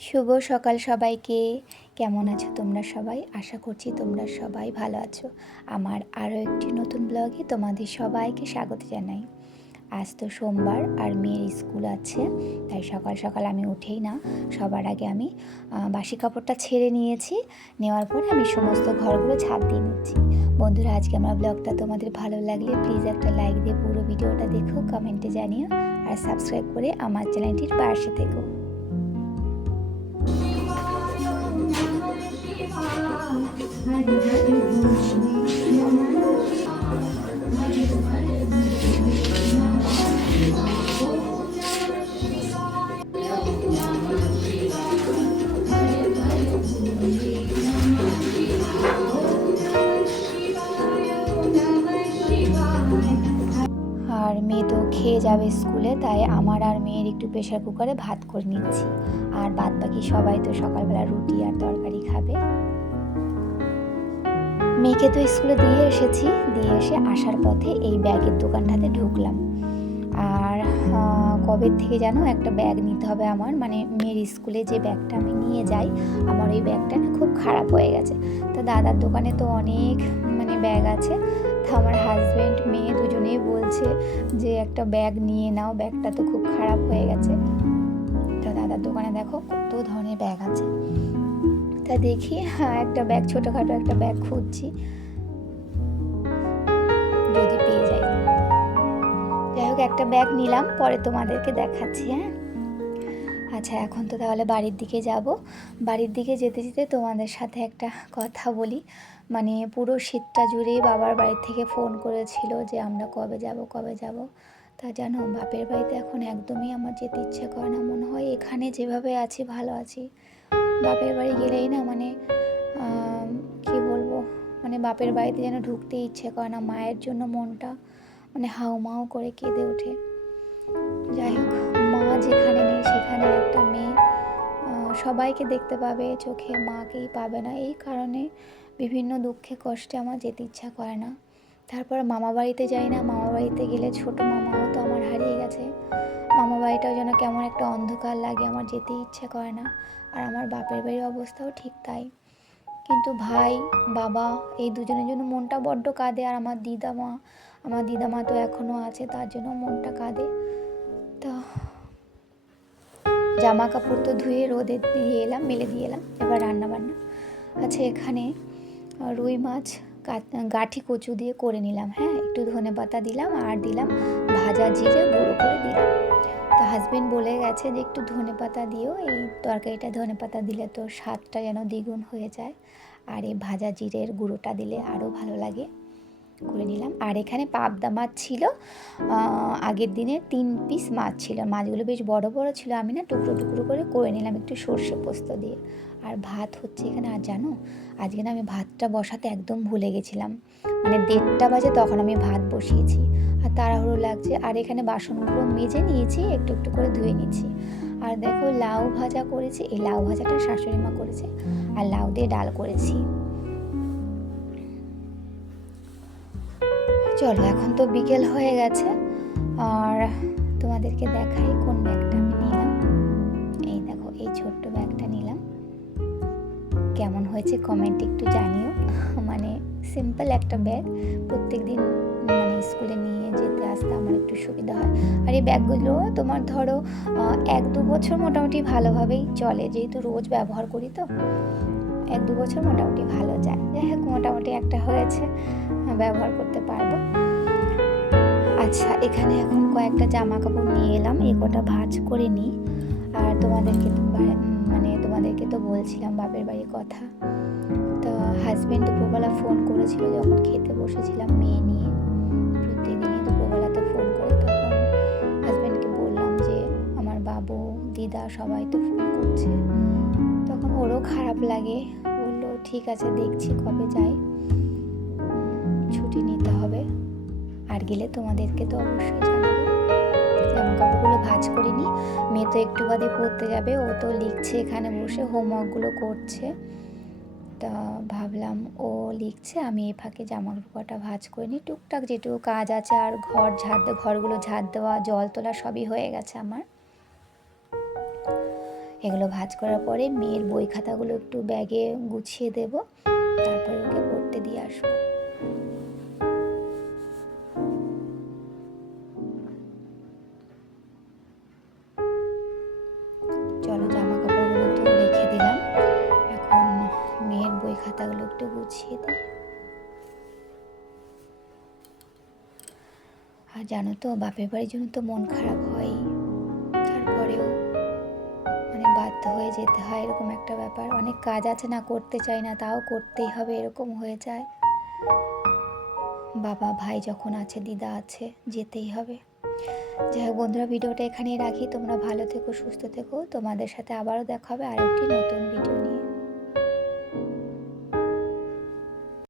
শুভ সকাল সবাইকে। কেমন আছো তোমরা সবাই? আশা করছি তোমরা সবাই ভালো আছো। আমার আরও একটি নতুন ব্লগে তোমাদের সবাইকে স্বাগত জানাই। আজ তো সোমবার আর মেয়ের স্কুল আছে, তাই সকাল সকাল আমি উঠেই না, সবার আগে আমি বাসি কাপড়টা ছেড়ে নিয়েছি। নেওয়ার পরে আমি সমস্ত ঘরগুলো ঝাঁপ দিয়ে নিচ্ছি। বন্ধুরা, আজকে আমার ব্লগটা তোমাদের ভালো লাগলে প্লিজ একটা লাইক দিয়ে পুরো ভিডিওটা দেখো, কমেন্টে জানিও, আর সাবস্ক্রাইব করে আমার চ্যানেলটির পাশে থেকো। আর মেয়ে তো খেয়ে যাবে স্কুলে, তাই আমার আর মেয়ের একটু প্রেশার কুকারে ভাত করে নিচ্ছি। আর বাদ বাকি সবাই তো সকালবেলা রুটি আর তরকারি খাবে। মেয়েকে তো স্কুলে দিয়ে এসেছি, দিয়ে এসে আসার পথে এই ব্যাগের দোকানটাতে ঢুকলাম। আর কবে থেকে জানো একটা ব্যাগ নিতে হবে আমার, মানে মেয়ের স্কুলে যে ব্যাগটা আমি নিয়ে যাই, আমার ওই ব্যাগটা না খুব খারাপ হয়ে গেছে। তো দাদার দোকানে তো অনেক ব্যাগ আছে, তো আমার হাজব্যান্ড মেয়ে দুজনেই বলছে যে একটা ব্যাগ নিয়ে নাও, ব্যাগটা তো খুব খারাপ হয়ে গেছে। তো দাদার দোকানে দেখো কত ধরনের ব্যাগ আছে। তা দেখি একটা ব্যাগ, ছোটোখাটো একটা ব্যাগ খুঁজছি, যদি পেয়ে যাই। যাই হোক, একটা ব্যাগ নিলাম, পরে তোমাদেরকে দেখাচ্ছি। হ্যাঁ, আচ্ছা, এখন তো তাহলে বাড়ির দিকে যাব। বাড়ির দিকে যেতে যেতে তোমাদের সাথে একটা কথা বলি। মানে পুরো শীতটা জুড়ে বাবার বাড়ি থেকে ফোন করেছিল যে আমরা কবে যাব কবে যাব। তা জানো, বাপের বাড়িতে এখন একদমই আমার যেতে ইচ্ছে করে না। মনে হয় এখানে যেভাবে আছি ভালো আছি, বাপের বাড়ি গেলেই না কি বলবো, বাপের বাড়িতে যেন ঢুকতে ইচ্ছে করে না। মায়ের জন্য মনটা হাউমাউ করে কেঁদে ওঠে। যাই হোক, মা যেখানে নেই সেখানে একটা মেয়ে সবাইকে দেখতে পাবে চোখে, মাকেই পাবে না। এই কারণে বিভিন্ন দুঃখে কষ্টে আমার যেতে ইচ্ছা করে না। তারপর মামা বাড়িতে যাই না, মামা বাড়িতে গেলে ছোটো মামাও তো আমার হারিয়ে গেছে। মামা বাড়িটাও যেন কেমন একটা অন্ধকার লাগে, আমার যেতেই ইচ্ছে করে না। আর আমার বাপের বাড়ির অবস্থাও ঠিক তাই। কিন্তু ভাই বাবা এই দুজনের জন্য মনটা বড্ড কাঁদে। আর আমার দিদামা তো এখনও আছে, তার জন্য মনটা কাঁদে। তো জামা কাপড় তো ধুয়ে রোদে দিয়ে এলাম, মেলে দিয়ে এলাম, এবার রান্না বান্না। আচ্ছা, এখানে রুই মাছ গাঠি কচু দিয়ে করে নিলাম। হ্যাঁ, একটু ধনেপাতা দিলাম, আর দিলাম ভাজা জিরে গুঁড়ো করে দিলাম। তো হাজবেন্ড বলে গেছে যে একটু ধনেপাতা দিও, এই তরকারিটা ধনেপাতা দিলে তো স্বাদটা যেন দ্বিগুণ হয়ে যায়, আর এই ভাজা জিরের গুঁড়োটা দিলে আরও ভালো লাগে। করে নিলাম। আর এখানে পাবদা মাছ ছিল, আগের দিনে 3 পিস মাছ ছিল। মাছগুলো বেশ বড় বড় ছিল। আমি না টুকরো টুকরো করে নিলাম একটু সর্ষে পোস্ত দিয়ে। আর ভাত হচ্ছে এখানে। আর জানো, আজকে না আমি ভাতটা বসাতে একদম ভুলে গেছিলাম। 1:30 বাজে তখন আমি ভাত বসিয়েছি, আর তাড়াহুড়ো লাগছে। আর এখানে বাসনগুলো মেজে নিয়েছি, একটু একটু করে ধুয়ে নিচ্ছি। আর দেখো, লাউ ভাজা করেছি। এই লাউ ভাজাটা শাশুড়ি মা করেছে, আর লাউ দিয়ে ডাল করেছি। চলো, এখন তো বিকেল হয়ে গেছে, আর তোমাদেরকে দেখাই কোন ব্যাগটা আমি নিলাম। এই দেখো, এই ছোট্ট ব্যাগটা নিলাম। কেমন হয়েছে কমেন্ট একটু জানিও। সিম্পল একটা ব্যাগ, প্রত্যেক দিন স্কুলে নিয়ে যেতে আসতে আমার একটু সুবিধা হয়। আর এই ব্যাগগুলো তোমার ধরো 1-2 বছর মোটামুটি ভালোভাবেই চলে, যেহেতু রোজ ব্যবহার করি, তো 1-2 বছর মোটামুটি ভালো যায়। যাই হোক, মোটামুটি একটা হয়েছে, ব্যবহার করতে পারবো। আচ্ছা, এখানে এখন কয়েকটা জামা কাপড় নিয়ে এলাম, এই কটা ভাঁজ করে নিই। আর তোমাদেরকে তো বলছিলাম বাপের বাড়ির কথা। তো হাজব্যান্ড দুপুরবেলা ফোন করেছিল যখন খেতে বসেছিলাম মেয়ে নিয়ে। প্রত্যেকদিনই দুপুরবেলাতে ফোন করে, তখন হাজব্যান্ডকে বললাম যে আমার বাবু দিদা সবাই তো ফোন করছে। তখন ও খারাপ লাগে। বললো ঠিক আছে দেখছি কবে যাই, ছুটি নিতে হবে, আর গেলে তোমাদেরকে তো অবশ্যই জানাবো। জামা কাপড়গুলো ভাঁজ করে নিই, মেয়ে তো একটু বাদে পড়তে যাবে, ও তো লিখছে এখানে বসে, হোমওয়ার্কগুলো করছে। তা ভাবলাম ও লিখছে, আমি এই ফাঁকে জামা কাপড়টা ভাঁজ করে নিই, টুকটাক যেটুকু কাজ আছে। আর ঘরগুলো ঝাড় দেওয়া, জল তোলা সবই হয়ে গেছে আমার। এগুলো ভাঁজ করার পরে মেয়ের বই খাতাগুলো একটু ব্যাগে গুছিয়ে দেব, তারপরে ওকে পড়তে দিয়ে আসবো। চলো জামা কাপড়গুলো তো রেখে দিলাম, এখন মেয়ের বই খাতাগুলো একটু গুছিয়ে দিই। আর জানো তো বাপের বাড়ির জন্য তো মন খারাপ হয়, তারপরেও মানে বাধ্য হয়ে যেতে হয়, এরকম একটা ব্যাপার। অনেক কাজ আছে না, করতে চাই না, তাও করতেই হবে, এরকম হয়ে যায়। বাবা ভাই যখন আছে, দিদা আছে, যেতেই হবে। যাই হোক বন্ধুরা, ভিডিওটা এখানেই রাখি। তোমরা ভালো থেকো, সুস্থ থেকো। তোমাদের সাথে আবারও দেখা হবে আরেকটি নতুন ভিডিও নিয়ে।